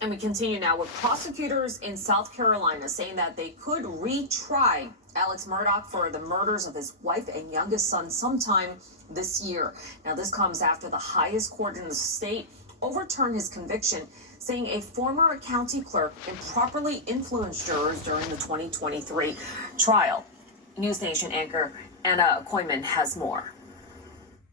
And we continue now with prosecutors in South Carolina saying that they could retry Alex Murdaugh for the murders of his wife and youngest son sometime this year. Now, this comes after the highest court in the state overturned his conviction, saying a former county clerk improperly influenced jurors during the 2023 trial. News Nation anchor Anna Kooiman has more.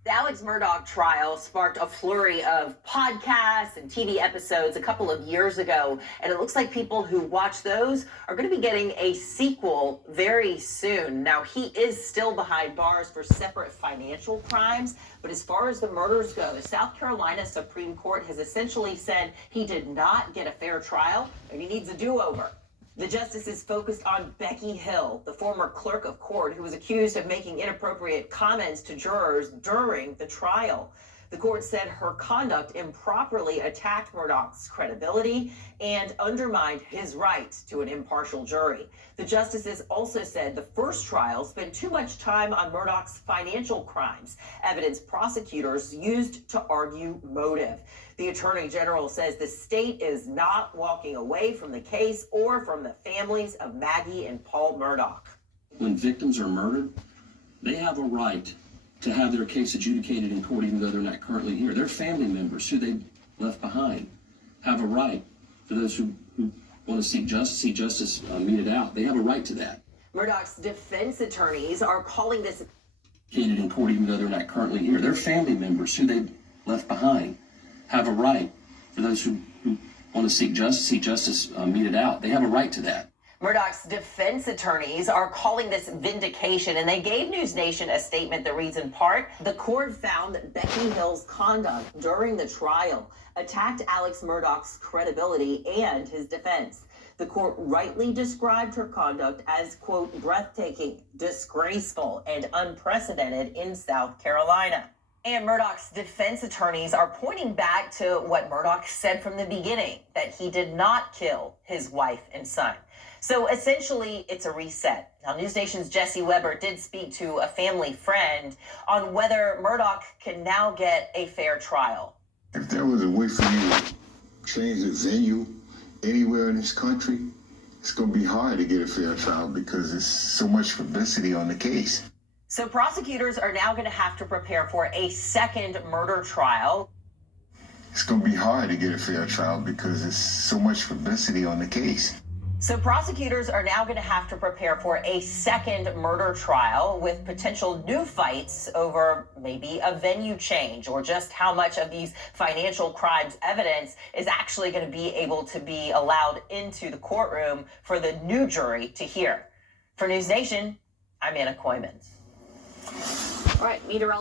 The Alex Murdaugh trial sparked a flurry of podcasts and TV episodes a couple of years ago, and it looks like people who watch those are going to be getting a sequel very soon. Now, he is still behind bars for separate financial crimes, but as far as the murders go, the South Carolina Supreme Court has essentially said he did not get a fair trial and he needs a do-over. The justices focused on Becky Hill, the former clerk of court who was accused of making inappropriate comments to jurors during the trial. The court said her conduct improperly attacked Murdaugh's credibility and undermined his right to an impartial jury. The justices also said the first trial spent too much time on Murdaugh's financial crimes, evidence prosecutors used to argue motive. The Attorney General says the state is not walking away from the case or from the families of Maggie and Paul Murdaugh. When victims are murdered, they have a right to have their case adjudicated in court even though they're not currently here. Their family members who they left behind have a right. For those who want to see justice meted out, they have a right to that. Murdaugh's defense attorneys are calling this in court even though they're not currently here. Their family members who they left behind have a right. For those who want to see justice meted out, they have a right to that. Murdaugh's defense attorneys are calling this vindication, and they gave News Nation a statement that reads in part, the court found that Becky Hill's conduct during the trial attacked Alex Murdaugh's credibility and his defense. The court rightly described her conduct as, quote, breathtaking, disgraceful, and unprecedented in South Carolina. And Murdaugh's defense attorneys are pointing back to what Murdaugh said from the beginning, that he did not kill his wife and son. So essentially, it's a reset. Now, News Nation's Jesse Weber did speak to a family friend on whether Murdaugh can now get a fair trial. If there was a way for you to change the venue anywhere in this country, it's going to be hard to get a fair trial because there's so much publicity on the case. So prosecutors are now going to have to prepare for a second murder trial. It's going to be hard to get a fair trial because there's so much publicity on the case. So prosecutors are now going to have to prepare for a second murder trial with potential new fights over maybe a venue change or just how much of these financial crimes evidence is actually going to be able to be allowed into the courtroom for the new jury to hear. For News Nation, I'm Anna Kooiman. All right, meteorologist.